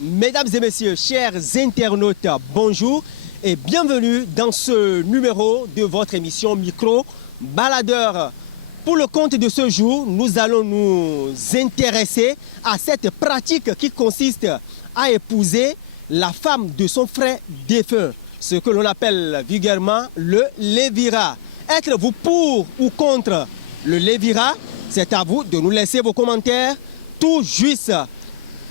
Mesdames et messieurs, chers internautes, bonjour et bienvenue dans ce numéro de votre émission Micro Baladeur. Pour le compte de ce jour, nous allons nous intéresser à cette pratique qui consiste à épouser la femme de son frère défunt, ce que l'on appelle vulgairement le lévira. Êtes-vous pour ou contre le lévira? C'est à vous de nous laisser vos commentaires tout juste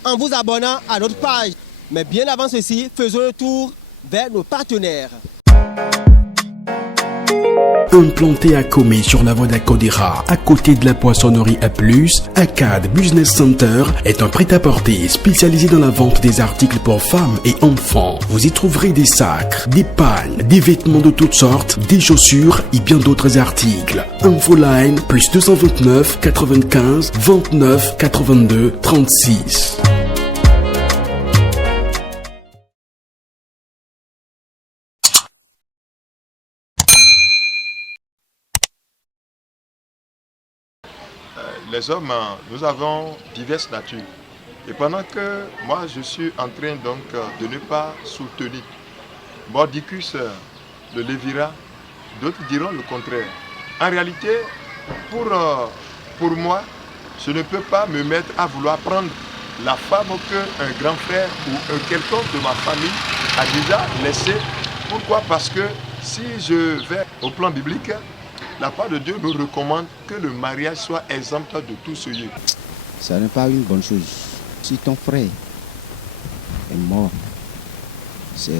en vous abonnant à notre page. Mais bien avant ceci, faisons un tour vers nos partenaires. Implanté à Comé sur la voie d'Akodera, à côté de la poissonnerie A+, Acad Business Center est un prêt-à-porter spécialisé dans la vente des articles pour femmes et enfants. Vous y trouverez des sacs, des pagnes, des vêtements de toutes sortes, des chaussures et bien d'autres articles. Infoline +229 95 29 82 36. Les hommes, nous avons diverses natures. Et pendant que moi, je suis en train donc de ne pas soutenir Mordicus, le lévira, d'autres diront le contraire. En réalité, pour moi, je ne peux pas me mettre à vouloir prendre la femme qu'un grand frère ou un quelconque de ma famille a déjà laissée. Pourquoi? Parce que si je vais au plan biblique, la part de Dieu nous recommande que le mariage soit exempt de tout souillure. Ça n'est pas une bonne chose. Si ton frère est mort, c'est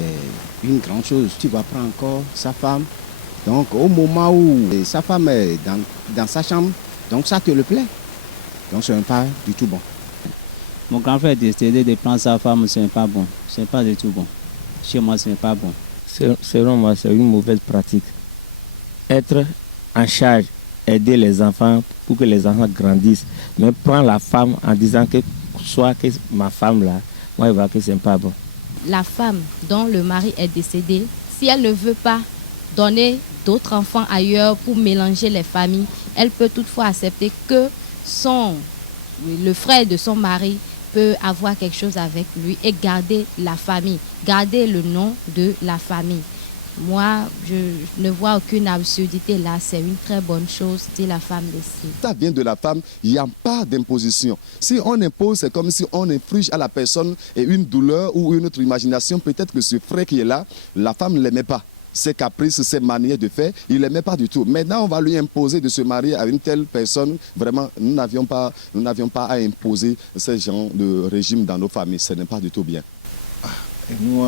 une grande chose. Tu vas prendre encore sa femme. Donc au moment où sa femme est dans sa chambre, donc ça te le plaît. Donc ce n'est pas du tout bon. Mon grand frère est décidé de prendre sa femme, ce n'est pas bon. Ce n'est pas du tout bon. Chez moi, ce n'est pas bon. Selon moi, c'est une mauvaise pratique. Être en charge, aider les enfants pour que les enfants grandissent, mais prendre la femme en disant que soit que ma femme là, moi je vois que c'est pas bon. La femme dont le mari est décédé, si elle ne veut pas donner d'autres enfants ailleurs pour mélanger les familles, elle peut toutefois accepter que le frère de son mari peut avoir quelque chose avec lui et garder la famille, garder le nom de la famille. Moi, je ne vois aucune absurdité là. C'est une très bonne chose si la femme décide. Ça vient de la femme, il n'y a pas d'imposition. Si on impose, c'est comme si on inflige à la personne une douleur ou une autre imagination. Peut-être que ce frère qui est là, la femme ne l'aimait pas. Ses caprices, ses manières de faire, il ne l'aimait pas du tout. Maintenant, on va lui imposer de se marier à une telle personne. Vraiment, nous n'avions pas à imposer ce genre de régime dans nos familles. Ce n'est pas du tout bien. Nous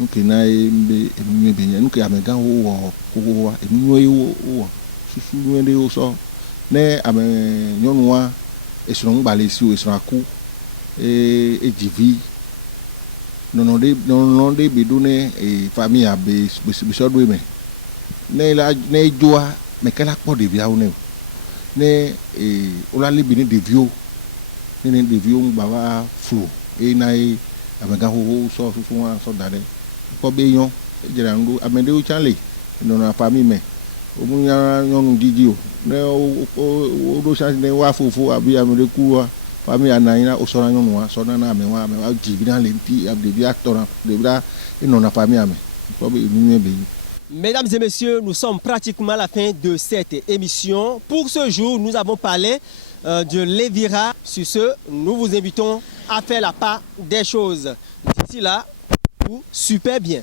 nous amega wo ko enu wo susu wende wo so ne ame nyɔnua esrɔ̃ gbalẽ si wo esrɔ̃ ku edzivi nono de be do ne famille abe bisɔ do me ne dzoa me ke la kpɔ ɖeviawo ne wo la libi ne ɖeviwo ne ɖeviwo ŋgba va flo na amega wo sɔ susu wa sɔ da ɖe Kobeyon, Jerango, Amedeo Charlie, dans la famille, mais au moins, on dit Dio. Au Rochan, des Wafo, Abi Amedekou, famille Anaïna, au Sorano, Sonana, Mewa, Jibinan, les petits, des viators, des bras, et non la famille. Mesdames et messieurs, nous sommes pratiquement à la fin de cette émission. Pour ce jour, nous avons parlé de lévira. Sur ce, nous vous invitons à faire la part des choses. D'ici là, super bien.